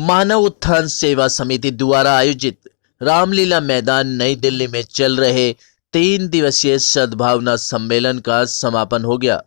मानव उत्थान सेवा समिति द्वारा आयोजित रामलीला मैदान नई दिल्ली में चल रहे 3 दिवसीय सद्भावना सम्मेलन का समापन हो गया।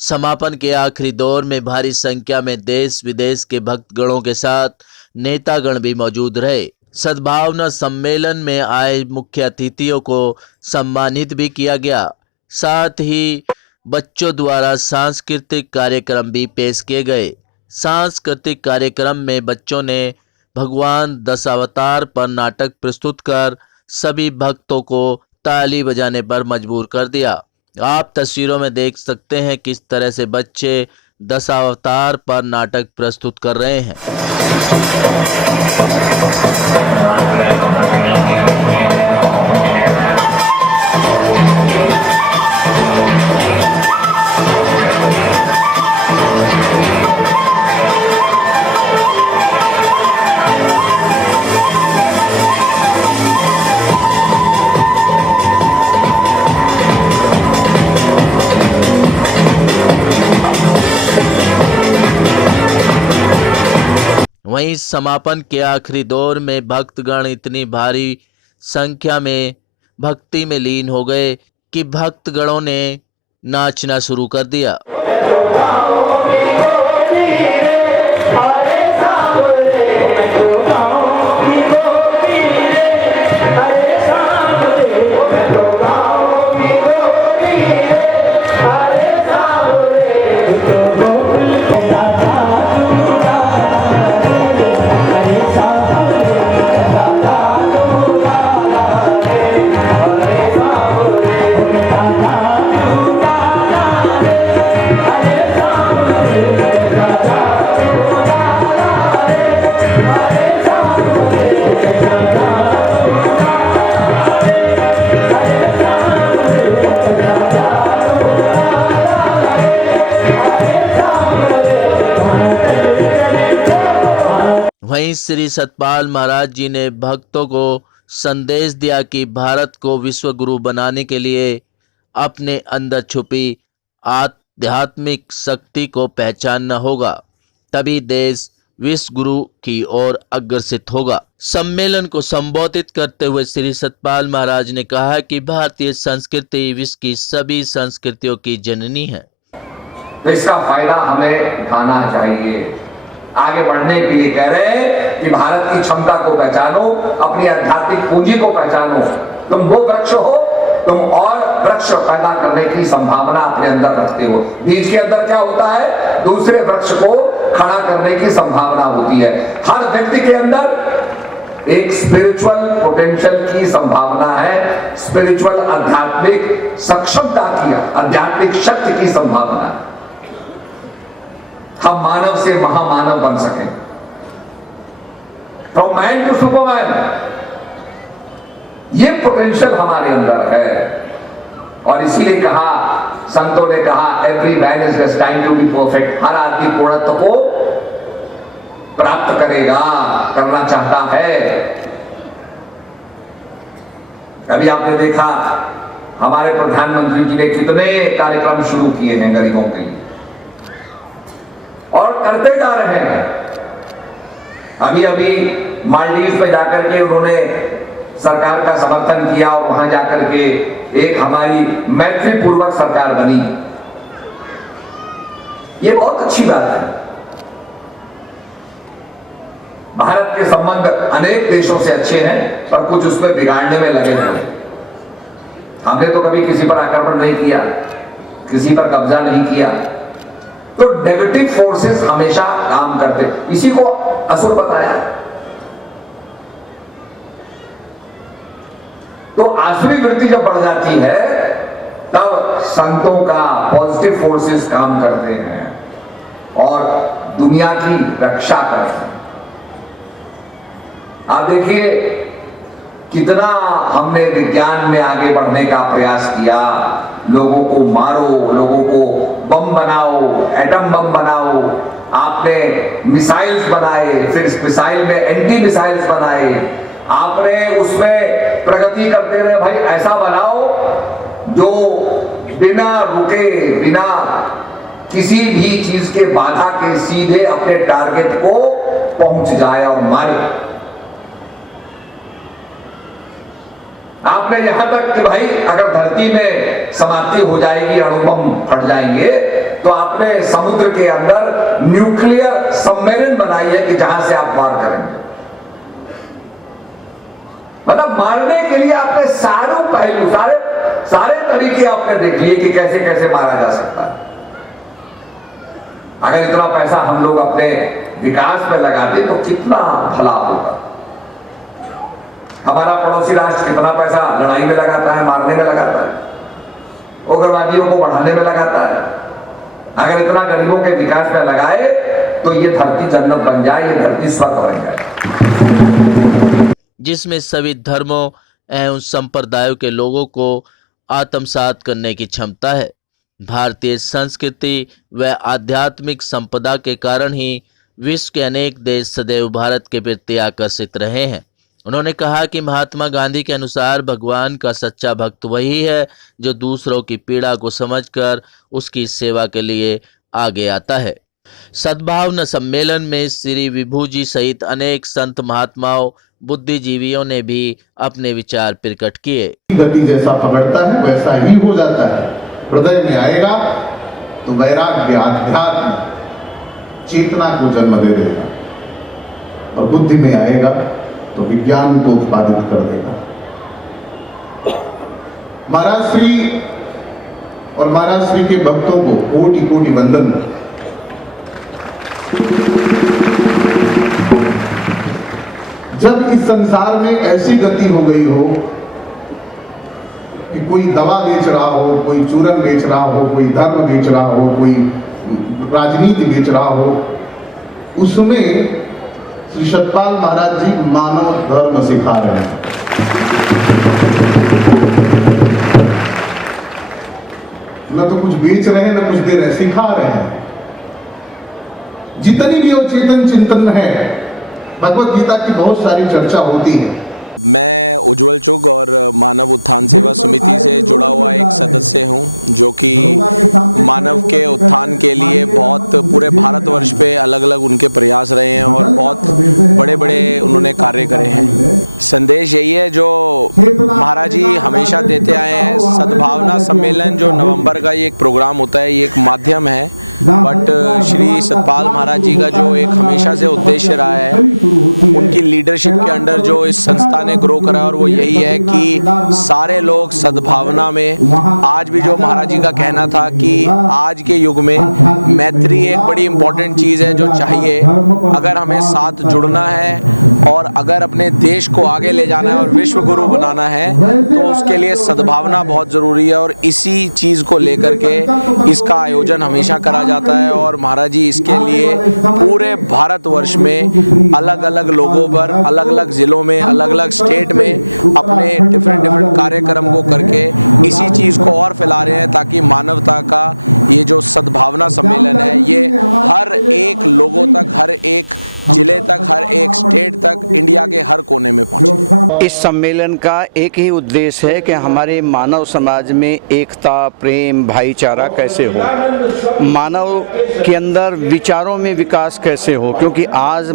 समापन के आखिरी दौर में भारी संख्या में देश विदेश के भक्तगणों के साथ नेतागण भी मौजूद रहे। सद्भावना सम्मेलन में आए मुख्य अतिथियों को सम्मानित भी किया गया। साथ ही बच्चों द्वारा सांस्कृतिक कार्यक्रम भी पेश किए गए। सांस्कृतिक कार्यक्रम में बच्चों ने भगवान दशावतार पर नाटक प्रस्तुत कर सभी भक्तों को ताली बजाने पर मजबूर कर दिया। आप तस्वीरों में देख सकते हैं किस तरह से बच्चे दशावतार पर नाटक प्रस्तुत कर रहे हैं। वहीं समापन के आखिरी दौर में भक्तगण इतनी भारी संख्या में भक्ति में लीन हो गए कि भक्तगणों ने नाचना शुरू कर दिया। वहीं श्री सतपाल महाराज जी ने भक्तों को संदेश दिया कि भारत को विश्व गुरु बनाने के लिए अपने अंदर छुपी आध्यात्मिक शक्ति को पहचानना होगा, तभी देश विश्व गुरु की ओर अग्रसित होगा। सम्मेलन को संबोधित करते हुए श्री सतपाल महाराज ने कहा कि भारतीय संस्कृति विश्व की सभी संस्कृतियों की जननी है। तो इसका फायदा हमें उठाना चाहिए। आगे बढ़ने के लिए कह रहे हैं कि भारत की क्षमता को पहचानो, अपनी आध्यात्मिक पूंजी को पहचानो। तुम वो वृक्ष हो, तुम और वृक्ष पैदा करने की संभावना अपने अंदर रखते हो। बीज के अंदर क्या होता है? दूसरे वृक्ष को खड़ा करने की संभावना होती है। हर व्यक्ति के अंदर एक स्पिरिचुअल पोटेंशियल की संभावना है, स्पिरिचुअल आध्यात्मिक सक्षमता की, आध्यात्मिक शक्ति की संभावना है। हम मानव से महामानव बन सकें, फ्रॉम मैन टू सुपरमैन। ये पोटेंशियल हमारे अंदर है और इसीलिए कहा, संतों ने कहा, every man is destined to be perfect. हर आदमी पूर्णत्व को प्राप्त करेगा, करना चाहता है। अभी आपने देखा हमारे प्रधानमंत्री जी ने कितने कार्यक्रम शुरू किए हैं गरीबों के लिए और करते जा रहे हैं। अभी अभी मालदीव पे जाकर के उन्होंने सरकार का समर्थन किया और वहां जाकर के एक हमारी मैत्री पूर्वक सरकार बनी। ये बहुत अच्छी बात है। भारत के संबंध अनेक देशों से अच्छे हैं पर कुछ उसमें बिगाड़ने में लगे हैं। हमने तो कभी किसी पर आक्रमण नहीं किया, किसी पर कब्जा नहीं किया। तो नेगेटिव फोर्सेस हमेशा काम करते, इसी को असुर बताया। तो आसुरी वृत्ति जब बढ़ जाती है तब संतों का पॉजिटिव फोर्सेस काम करते हैं और दुनिया की रक्षा करते हैं। आप देखिए कितना हमने विज्ञान में आगे बढ़ने का प्रयास किया, लोगों को मारो, लोगों को बम बनाओ, एटम बम बनाओ, आपने मिसाइल्स बनाए, फिर इस मिसाइल में एंटी मिसाइल्स बनाए, आपने उसमें प्रगति करते रहे। भाई ऐसा बनाओ जो बिना रुके, बिना किसी भी चीज के बाधा के सीधे अपने टारगेट को पहुंच जाए और मारे। आपने यहां तक कि भाई अगर धरती में समाप्ति हो जाएगी, अणुबम फट जाएंगे, तो आपने समुद्र के अंदर न्यूक्लियर सबमरीन बनाई है कि जहां से आप वार करेंगे। मतलब मारने के लिए आपने सारे पहलू, सारे तरीके आपने देख लिए कि कैसे कैसे मारा जा सकता है। अगर इतना पैसा हम लोग अपने विकास में लगाते तो कितना भला होगा। हमारा पड़ोसी राष्ट्र कितना पैसा लड़ाई में लगाता है, मारने में लगाता है, उग्रवादियों को बढ़ाने में लगाता है। अगर इतना गरीबों के विकास में लगाए तो ये धरती जन्नत बन जाए, ये धरती स्वर्ग बन जाए, जिसमें सभी धर्मों एवं संप्रदायों के लोगों को आत्मसात करने की क्षमता है। भारतीय संस्कृति व आध्यात्मिक संपदा के कारण ही विश्व के अनेक देश सदैव भारत के प्रति आकर्षित रहे हैं। उन्होंने कहा कि महात्मा गांधी के अनुसार भगवान का सच्चा भक्त वही है जो दूसरों की पीड़ा को समझकर उसकी सेवा के लिए आगे आता है। सद्भावना सम्मेलन में श्री विभू जी सहित अनेक संत महात्माओं, बुद्धिजीवियों ने भी अपने विचार प्रकट किए। गति जैसा पकड़ता है वैसा ही हो जाता है। हृदय में आएगा तो वैराग्य, आध्यात्म, चेतना को जन्म दे देगा, और बुद्धि में आएगा तो विज्ञान को उत्पादित कर देगा। महाराज श्री और महाराज श्री के भक्तों को कोटि कोटि वंदन। जब इस संसार में ऐसी गति हो गई हो कि कोई दवा बेच रहा हो, कोई चूरन बेच रहा हो, कोई धर्म बेच रहा हो, कोई राजनीति बेच रहा हो, उसमें श्री सतपाल महाराज जी मानव धर्म सिखा रहे हैं। न तो कुछ बेच रहे हैं, न कुछ दे रहे, सिखा रहे हैं। जितनी भी अवचेतन चिंतन है, भगवत गीता की बहुत सारी चर्चा होती है। इस सम्मेलन का एक ही उद्देश्य है कि हमारे मानव समाज में एकता, प्रेम, भाईचारा कैसे हो, मानव के अंदर विचारों में विकास कैसे हो, क्योंकि आज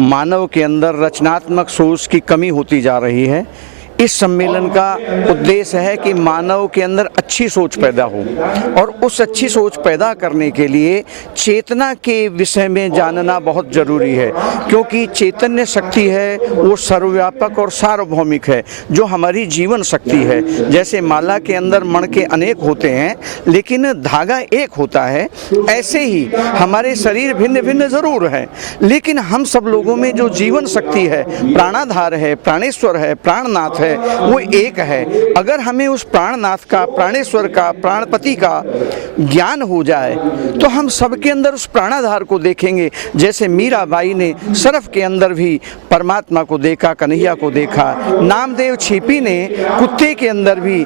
मानव के अंदर रचनात्मक सोच की कमी होती जा रही है। इस सम्मेलन का उद्देश्य है कि मानव के अंदर अच्छी सोच पैदा हो, और उस अच्छी सोच पैदा करने के लिए चेतना के विषय में जानना बहुत ज़रूरी है, क्योंकि चैतन्य शक्ति है वो सर्वव्यापक और सार्वभौमिक है, जो हमारी जीवन शक्ति है। जैसे माला के अंदर मणके अनेक होते हैं लेकिन धागा एक होता है, ऐसे ही हमारे शरीर भिन्न भिन्न ज़रूर हैं, लेकिन हम सब लोगों में जो जीवन शक्ति है, प्राणाधार है, प्राणेश्वर है, प्राणनाथ है, है वो एक है। अगर हमें उस प्राणनाथ का, प्राणेश्वर का, प्राणपति का ज्ञान हो जाए तो हम सबके अंदर उस प्राणाधार को देखेंगे। जैसे मीराबाई ने सरफ के अंदर भी परमात्मा को देखा, कन्हैया को देखा। नामदेव छिपी ने कुत्ते के अंदर भी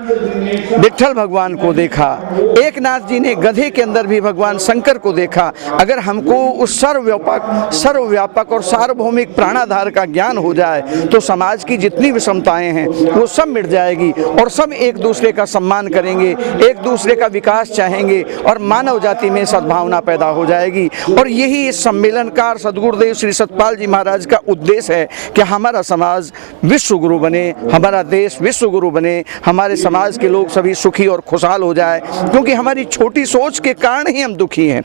विट्ठल भगवान को देखा। एकनाथ जी ने गधे के अंदर भी भगवान शंकर को देखा। अगर हमको उस सर्वव्यापक और सार्वभौमिक प्राणाधार का ज्ञान हो जाए तो समाज की जितनी विषमताएं हैं वो सब मिट जाएगी और सब एक दूसरे का सम्मान करेंगे, एक दूसरे का विकास चाहेंगे और मानव जाति में सद्भावना पैदा हो जाएगी। और यही इस सम्मेलन का सद्गुरुदेव श्री सतपाल जी महाराज का उद्देश्य है कि हमारा समाज विश्व गुरु बने, हमारा देश विश्व गुरु बने, हमारे समाज के लोग सभी सुखी और खुशहाल हो जाए, क्योंकि हमारी छोटी सोच के कारण ही हम दुखी हैं।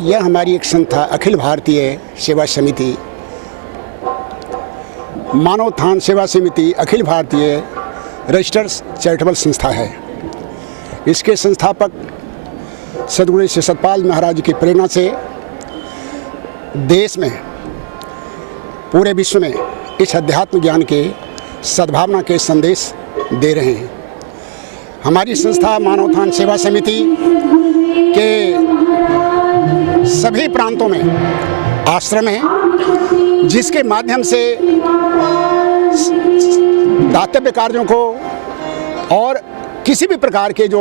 यह हमारी एक संस्था अखिल भारतीय सेवा समिति, मानव उत्थान सेवा समिति अखिल भारतीय रजिस्टर्ड चैरिटेबल संस्था है। इसके संस्थापक सद्गुरु श्री सतपाल महाराज की प्रेरणा से देश में, पूरे विश्व में इस अध्यात्म ज्ञान के, सद्भावना के संदेश दे रहे हैं। हमारी संस्था मानव उत्थान सेवा समिति के सभी प्रांतों में आश्रम हैं, जिसके माध्यम से दातव्य कार्यों को और किसी भी प्रकार के जो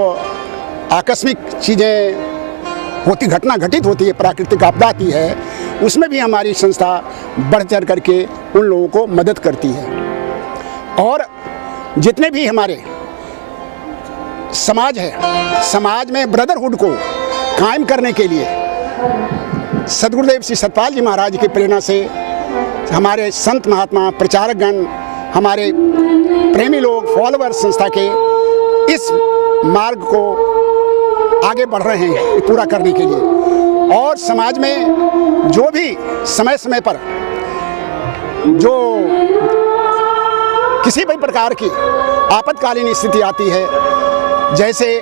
आकस्मिक चीज़ें होती, घटना घटित होती है, प्राकृतिक आपदा आती है, उसमें भी हमारी संस्था बढ़ चढ़ करके उन लोगों को मदद करती है। और जितने भी हमारे समाज है, समाज में ब्रदरहुड को कायम करने के लिए सद्गुरुदेव श्री सतपाल जी महाराज की प्रेरणा से हमारे संत महात्मा, प्रचारकगण, हमारे प्रेमी लोग, फॉलोअर्स संस्था के इस मार्ग को आगे बढ़ रहे हैं पूरा करने के लिए। और समाज में जो भी समय समय पर जो किसी भी प्रकार की आपातकालीन स्थिति आती है, जैसे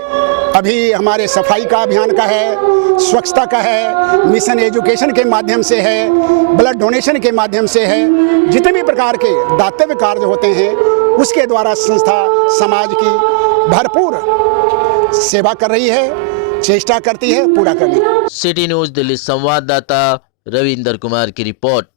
अभी हमारे सफाई का अभियान का है, स्वच्छता का है, मिशन एजुकेशन के माध्यम से है, ब्लड डोनेशन के माध्यम से है, जितने भी प्रकार के दातव्य कार्य होते हैं उसके द्वारा संस्था समाज की भरपूर सेवा कर रही है, चेष्टा करती है पूरा करने की। सिटी न्यूज़ दिल्ली संवाददाता रविंदर कुमार की रिपोर्ट।